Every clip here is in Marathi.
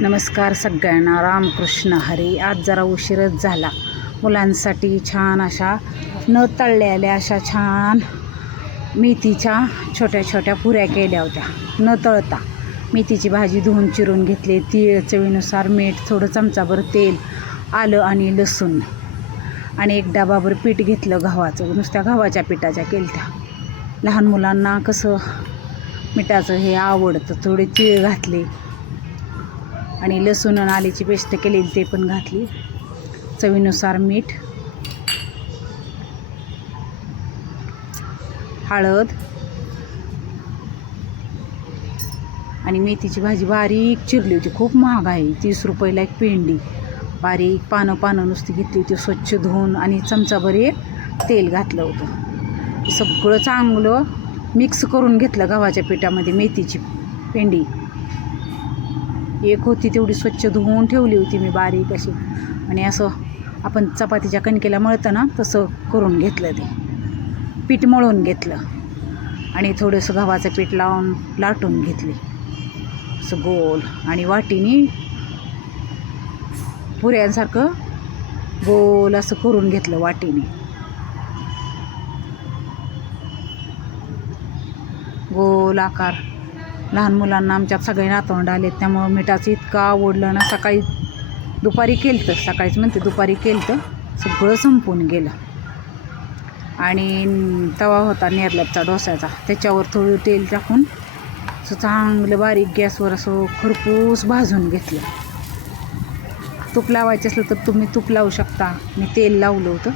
नमस्कार सगळ्यांना. रामकृष्ण हरी. आज जरा उशीरच झाला. मुलांसाठी छान अशा न तळलेल्या अशा छान मेथीच्या छोट्या छोट्या पुऱ्या केल्या होत्या. न तळता मेथीची भाजी धुवून चिरून घेतली. तीळ चवीनुसार मीठ थोडं चमचाभर तेल आलं आणि लसूण आणि एक डबाभर पीठ घेतलं गव्हाचं. नुसत्या गव्हाच्या पिठाच्या केलत्या. लहान मुलांना कसं मिठाचं हे आवडतं थोडे तीळ घातले. आणि लसूण आणि आल्याची पेस्ट केलेली ते पण घातली. चवीनुसार मीठ हळद आणि मेथीची भाजी बारीक चिरली होती. खूप महाग आहे. तीस रुपयाला एक पेंडी. बारीक पानं पानं नुसती घेतली होती. स्वच्छ धुवून आणि चमचाभर एक तेल घातलं होतं. सगळं चांगलं मिक्स करून घेतलं गव्हाच्या पिठामध्ये मेथीची पेंडी. एक होती तेवढी स्वच्छ धुवून ठेवली होती मी बारीक अशी. आणि असं आपण चपातीच्या कणकेला मळतं ना तसं करून घेतलं ते. पीठ मळून घेतलं. आणि थोडंसं गव्हाचं पीठ लावून लाटून घेतली. असं गोल. आणि वाटीने पुऱ्यांसारखं गोल असं करून घेतलं वाटीने. गोल आकार. लहान मुलांना आमच्यात सगळे नातवंड आलेत त्यामुळं मिठाचं इतकं आवडलं ना सकाळी दुपारी केलं तर सकाळीच म्हणते दुपारी केलं तर सगळं संपून गेलं. आणि तवा होता नेरलपचा डोस्याचा त्याच्यावर थोडं तेल टाकून असं चांगलं बारीक गॅसवर असं खरपूस भाजून घेतलं. तूप लावायचं असलं तर तुम्ही तूप लावू शकता मी तेल लावलं होतं.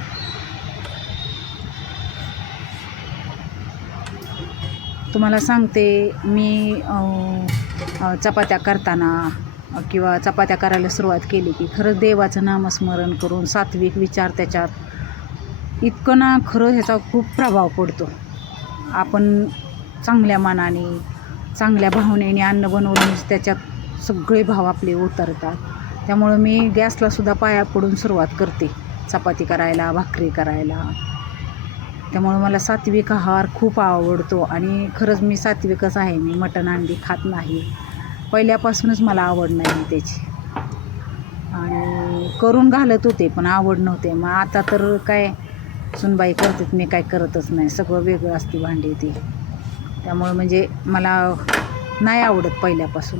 तुम्हाला सांगते मी चपात्या करताना किंवा चपात्या करायला सुरुवात केली की खरंच देवाचं नामस्मरण करून सात्विक विचार त्याच्यात इतकं ना खरं ह्याचा खूप प्रभाव पडतो. आपण चांगल्या मनाने चांगल्या भावनेने अन्न बनवून त्याच्यात सगळे भाव आपले उतरतात. त्यामुळं मी गॅसलासुद्धा पाया पडून सुरुवात करते. चपाती करायला भाकरी करायला. त्यामुळं मला सात्विक आहार खूप आवडतो आणि खरंच मी सात्विकच आहे. मी मटण अंडी खात नाही. पहिल्यापासूनच मला आवड नाही त्याची. आणि करून घालत होते पण आवड नव्हते. मग आता तर काय सुनबाई करतात मी काय करतच नाही. सगळं वेगळं असते भांडी ती. त्यामुळं म्हणजे मला नाही आवडत पहिल्यापासून.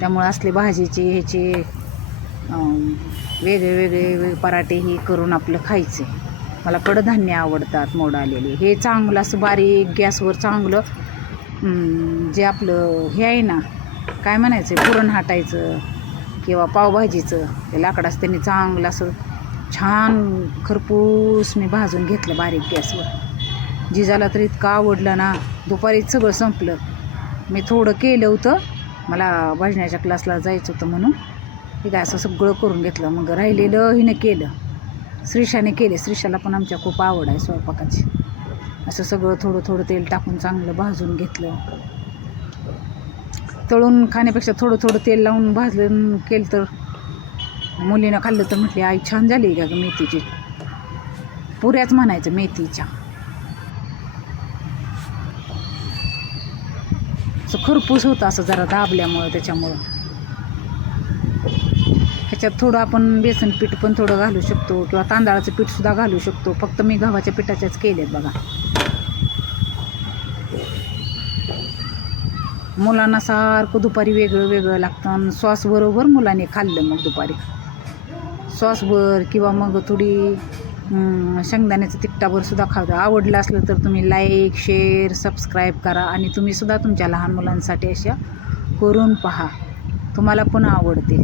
त्यामुळं असले भाजीचे ह्याचे वेगळे वेगळे वेगळे पराठे हे करून आपलं खायचे मला कडधान्य आवडतात मोड आलेले हे चांगलं असं बारीक गॅसवर चांगलं जे आपलं हे आहे ना काय म्हणायचं पुरण हाटायचं किंवा पावभाजीचं ते लाकडाचं त्यांनी चांगलं असं छान खरपूस मी भाजून घेतलं बारीक गॅसवर. जिजाला तर इतकं आवडलं ना दुपारी सगळं संपलं. मी थोडं केलं होतं मला भाजण्याच्या क्लासला जायचं होतं म्हणून. हे काय असं सगळं करून घेतलं मग राहिलेलं हिने केलं. श्रीषाने केले. श्रीषाला पण आमच्या खूप आवड आहे स्वयंपाकाची. असं सगळं थोडं थोडं तेल टाकून चांगलं भाजून घेतलं. तळून खाण्यापेक्षा थोडं थोडं तेल लावून भाजलं केलं तर मुलीनं खाल्लं तर म्हटली आई छान झाली का गं मेथीची? पुऱ्याच म्हणायचं मेथीच्या. असं खरपूस होतं असं जरा दाबल्यामुळं त्याच्यामुळं. त्याच्यात थोडं आपण बेसन पीठ पण थोडं घालू शकतो किंवा तांदळाचं पीठसुद्धा घालू शकतो. फक्त मी गव्हाच्या पिठाच्याच केलेत बघा. मुलांना सारखं दुपारी वेगळं वेगळं लागतं आणि सॉसबरोबर मुलांनी खाल्लं मग दुपारी. सॉसभर किंवा मग थोडी शेंगदाण्याचं तिकटाभर सुद्धा खावतो आवडलं असलं तर तुम्ही लाईक शेअर सबस्क्राईब करा आणि तुम्हीसुद्धा तुमच्या लहान मुलांसाठी अशा करून पहा. तुम्हाला पण आवडते.